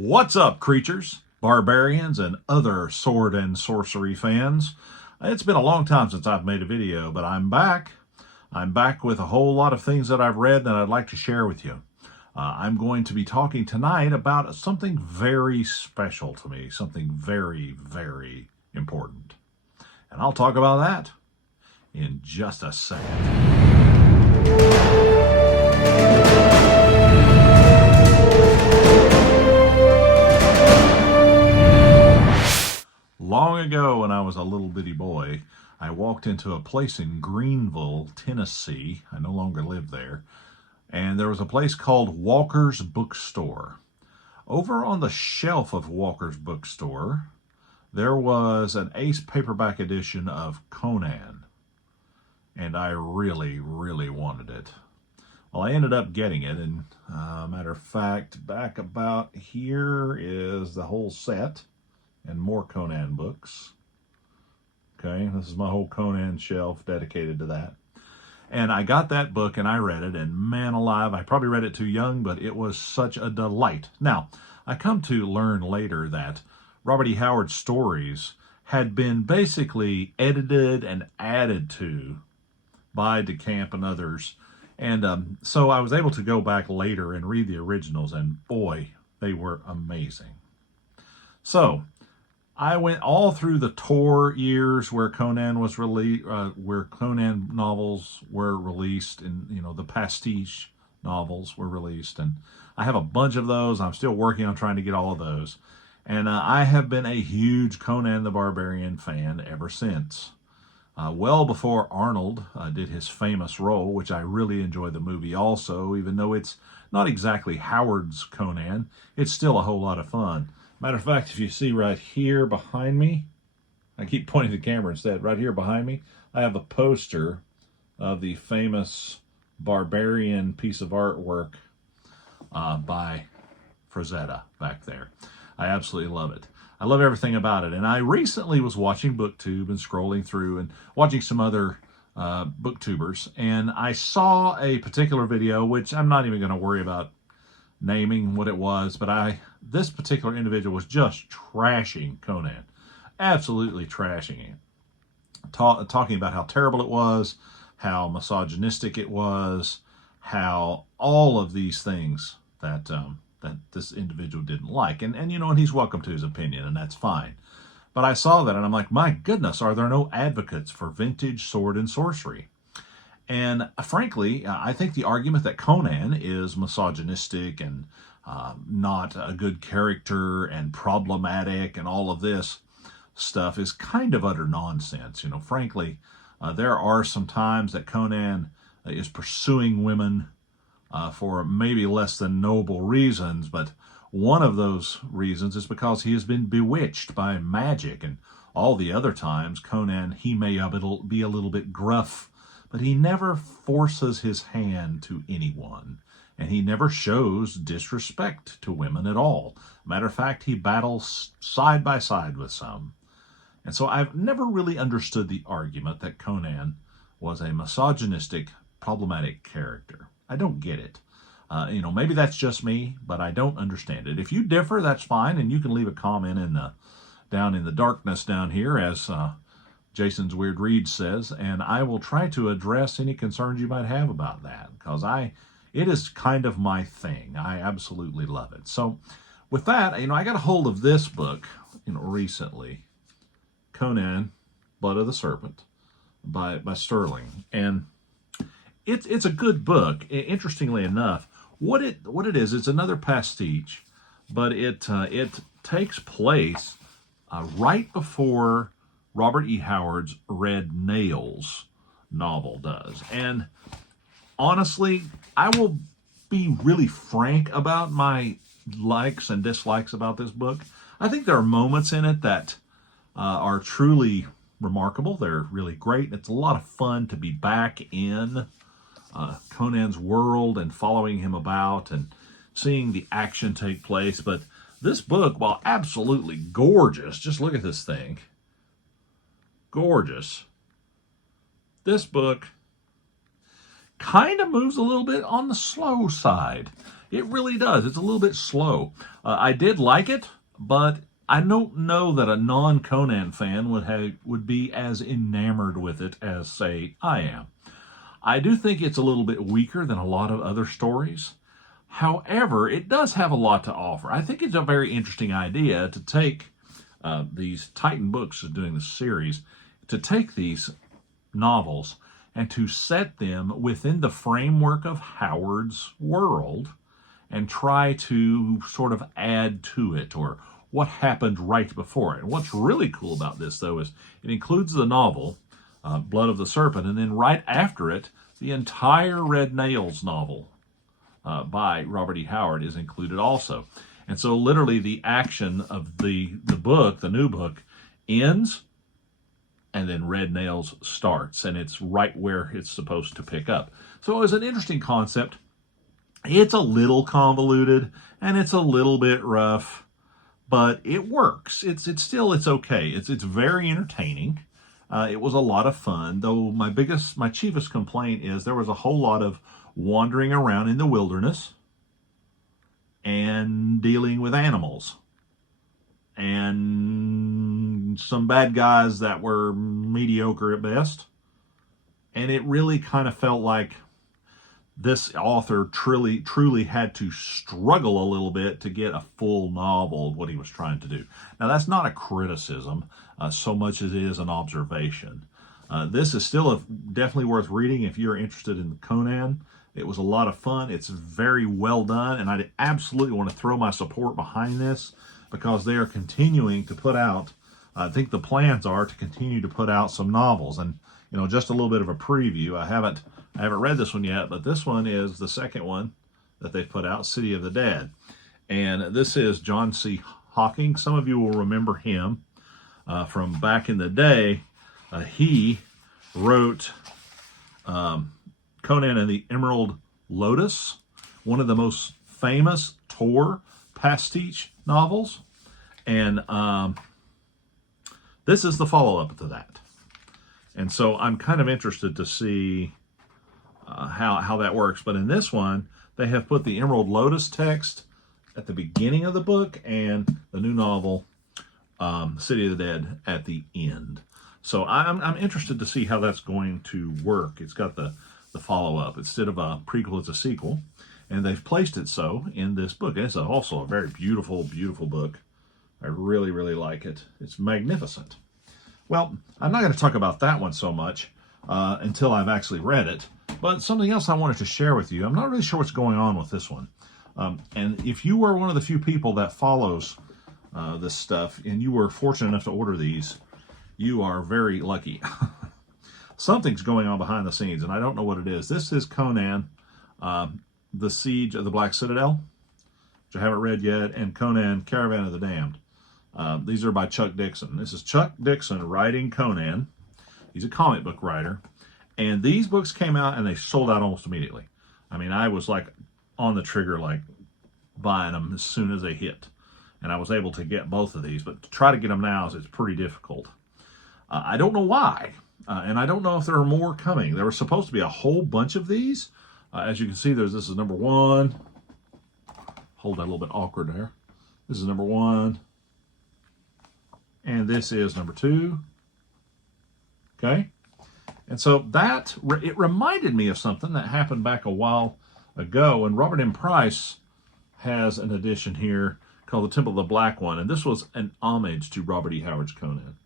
What's up, creatures, barbarians, and other sword and sorcery fans? It's been a long time since I've made a video, but I'm back. I'm back with a whole lot of things that I've read that I'd like to share with you. I'm going to be talking tonight about something very special to me, something very, very important. And I'll talk about that in just a second. Long ago, when I was a little bitty boy, I walked into a place in Greenville, Tennessee. I no longer live there. And there was a place called Walker's Bookstore. Over on the shelf of Walker's Bookstore, there was an Ace paperback edition of Conan. And I really, really wanted it. Well, I ended up getting it, and matter of fact, back about here is the whole set and more Conan books. Okay, this is my whole Conan shelf dedicated to that. And I got that book and I read it, and man alive, I probably read it too young, but it was such a delight. Now, I come to learn later that Robert E. Howard's stories had been basically edited and added to by DeCamp and others. And so I was able to go back later and read the originals, and boy, they were amazing. So I went all through the Tor years where Conan was released, where Conan novels were released, and the pastiche novels were released, and I have a bunch of those. I'm still working on trying to get all of those, and I have been a huge Conan the Barbarian fan ever since. Well before Arnold did his famous role, which I really enjoyed the movie also, even though it's not exactly Howard's Conan, it's still a whole lot of fun. Matter of fact, if you see right here behind me, I keep pointing the camera instead, right here behind me, I have a poster of the famous Barbarian piece of artwork by Frazetta back there. I absolutely love it. I love everything about it. And I recently was watching BookTube and scrolling through and watching some other booktubers, and I saw a particular video, which I'm not even going to worry about naming what it was, but this particular individual was just trashing Conan, absolutely trashing it, talking about how terrible it was, how misogynistic it was, how all of these things that this individual didn't like, and he's welcome to his opinion, and that's fine. But I saw that, and I'm like, my goodness, are there no advocates for vintage sword and sorcery? And frankly, I think the argument that Conan is misogynistic and not a good character and problematic and all of this stuff is kind of utter nonsense. Frankly, there are some times that Conan is pursuing women for maybe less than noble reasons, but one of those reasons is because he has been bewitched by magic, and all the other times Conan, he may be a little bit gruff, but he never forces his hand to anyone, and he never shows disrespect to women at all. Matter of fact, he battles side by side with some. And so I've never really understood the argument that Conan was a misogynistic, problematic character. I don't get it. Maybe that's just me, but I don't understand it. If you differ, that's fine, and you can leave a comment down in the darkness down here, as Jason's Weird Read says, and I will try to address any concerns you might have about that, because it is kind of my thing. I absolutely love it. So with that, I got a hold of this book, recently, Conan, Blood of the Serpent, by Sterling, and it's a good book. Interestingly enough, what it is, it's another pastiche, but it takes place right before Robert E. Howard's Red Nails novel does. And honestly, I will be really frank about my likes and dislikes about this book. I think there are moments in it that are truly remarkable. They're really great. It's a lot of fun to be back in Conan's world and following him about and seeing the action take place. But this book, while absolutely gorgeous, just look at this thing. Gorgeous. This book kind of moves a little bit on the slow side. It really does. It's a little bit slow. I did like it, but I don't know that a non-Conan fan would be as enamored with it as, say, I am. I do think it's a little bit weaker than a lot of other stories. However, it does have a lot to offer. I think it's a very interesting idea to take these Titan books doing the series, to take these novels and to set them within the framework of Howard's world and try to sort of add to it, or what happened right before it. And what's really cool about this, though, is it includes the novel, Blood of the Serpent, and then right after it, the entire Red Nails novel by Robert E. Howard is included also. And so literally the action of the book, the new book, ends, and then Red Nails starts, and it's right where it's supposed to pick up. So it was an interesting concept. It's a little convoluted, and it's a little bit rough, but it works. It's okay. It's very entertaining. It was a lot of fun, though my chiefest complaint is there was a whole lot of wandering around in the wilderness and dealing with animals and some bad guys that were mediocre at best. And it really kind of felt like this author truly had to struggle a little bit to get a full novel of what he was trying to do. Now, that's not a criticism so much as it is an observation. This is still definitely worth reading if you're interested in Conan. It was a lot of fun. It's very well done, and I absolutely want to throw my support behind this because they are continuing to put out, I think the plans are to continue to put out some novels. And, just a little bit of a preview. I haven't read this one yet, but this one is the second one that they've put out, City of the Dead. And this is John C. Hawking. Some of you will remember him from back in the day. He wrote Conan and the Emerald Lotus, one of the most famous Tor pastiche novels. And this is the follow-up to that. And so I'm kind of interested to see how that works. But in this one, they have put the Emerald Lotus text at the beginning of the book and the new novel, City of the Dead, at the end. So I'm interested to see how that's going to work. It's got the follow-up. Instead of a prequel, it's a sequel. And they've placed it so in this book. And it's also a very beautiful, beautiful book. I really, really like it. It's magnificent. Well, I'm not going to talk about that one so much until I've actually read it. But something else I wanted to share with you. I'm not really sure what's going on with this one. And if you were one of the few people that follows this stuff, and you were fortunate enough to order these, you are very lucky. Something's going on behind the scenes, and I don't know what it is. This is Conan, The Siege of the Black Citadel, which I haven't read yet, and Conan, Caravan of the Damned. These are by Chuck Dixon. This is Chuck Dixon writing Conan. He's a comic book writer. And these books came out, and they sold out almost immediately. I mean, I was like on the trigger, like buying them as soon as they hit. And I was able to get both of these. But to try to get them now is pretty difficult. I don't know why. And I don't know if there are more coming. There were supposed to be a whole bunch of these. As you can see, this is number 1. Hold that a little bit awkward there. This is number 1. And this is number 2. Okay? And so it reminded me of something that happened back a while ago. And Robert M. Price has an edition here called The Temple of the Black One. And this was an homage to Robert E. Howard's Conan.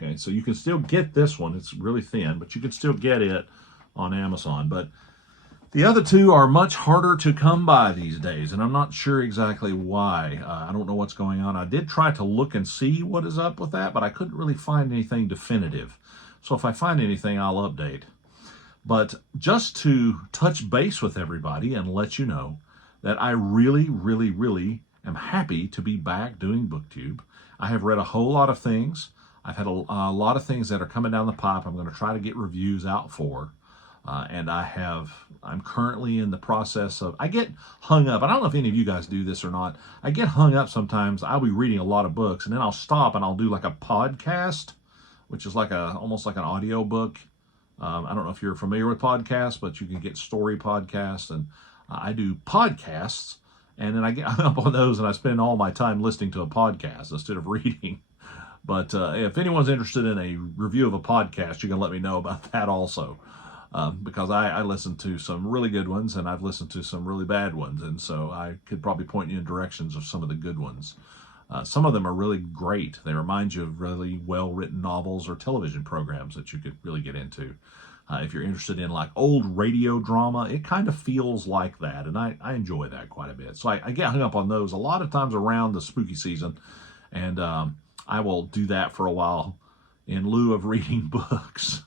Okay, so you can still get this one. It's really thin, but you can still get it on Amazon. But the other two are much harder to come by these days, and I'm not sure exactly why. I don't know what's going on. I did try to look and see what is up with that, but I couldn't really find anything definitive. So if I find anything, I'll update. But just to touch base with everybody and let you know that I really, really, really am happy to be back doing BookTube. I have read a whole lot of things. I've had a lot of things that are coming down the pipe I'm going to try to get reviews out for. And I'm currently in the process of, I get hung up. I don't know if any of you guys do this or not. I get hung up sometimes. I'll be reading a lot of books, and then I'll stop and I'll do like a podcast, which is like almost like an audio book. I don't know if you're familiar with podcasts, but you can get story podcasts. And I do podcasts And then I get hung up on those and I spend all my time listening to a podcast instead of reading. But if anyone's interested in a review of a podcast, you can let me know about that also. Because I listen to some really good ones and I've listened to some really bad ones. And so I could probably point you in directions of some of the good ones. Some of them are really great. They remind you of really well-written novels or television programs that you could really get into. If you're interested in like old radio drama, it kind of feels like that, and I enjoy that quite a bit. So I get hung up on those a lot of times around the spooky season, and I will do that for a while in lieu of reading books.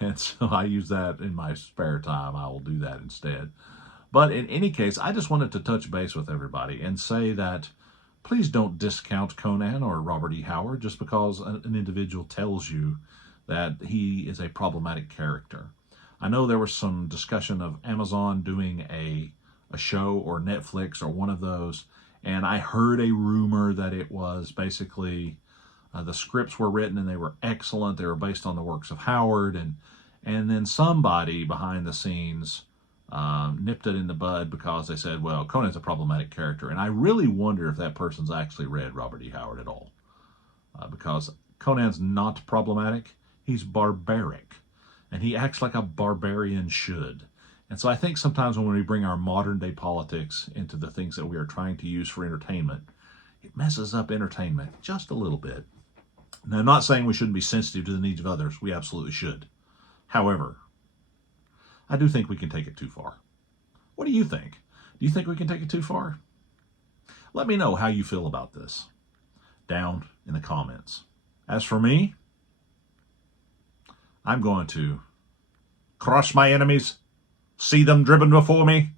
And so I use that in my spare time. I will do that instead. But in any case, I just wanted to touch base with everybody and say that please don't discount Conan or Robert E. Howard just because an individual tells you that he is a problematic character. I know there was some discussion of Amazon doing a show or Netflix or one of those, and I heard a rumor that it was basically the scripts were written and they were excellent. They were based on the works of Howard, and then somebody behind the scenes nipped it in the bud because they said, well, Conan's a problematic character. And I really wonder if that person's actually read Robert E. Howard at all. Because Conan's not problematic. He's barbaric. And he acts like a barbarian should. And so I think sometimes when we bring our modern day politics into the things that we are trying to use for entertainment, it messes up entertainment just a little bit. Now, I'm not saying we shouldn't be sensitive to the needs of others. We absolutely should. However, I do think we can take it too far. What do you think? Do you think we can take it too far? Let me know how you feel about this down in the comments. As for me, I'm going to crush my enemies, see them driven before me,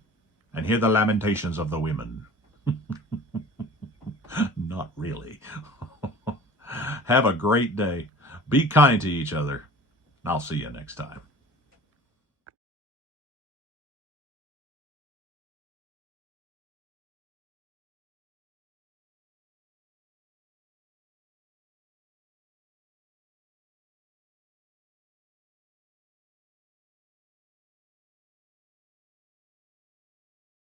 and hear the lamentations of the women. Not really. Have a great day. Be kind to each other. I'll see you next time.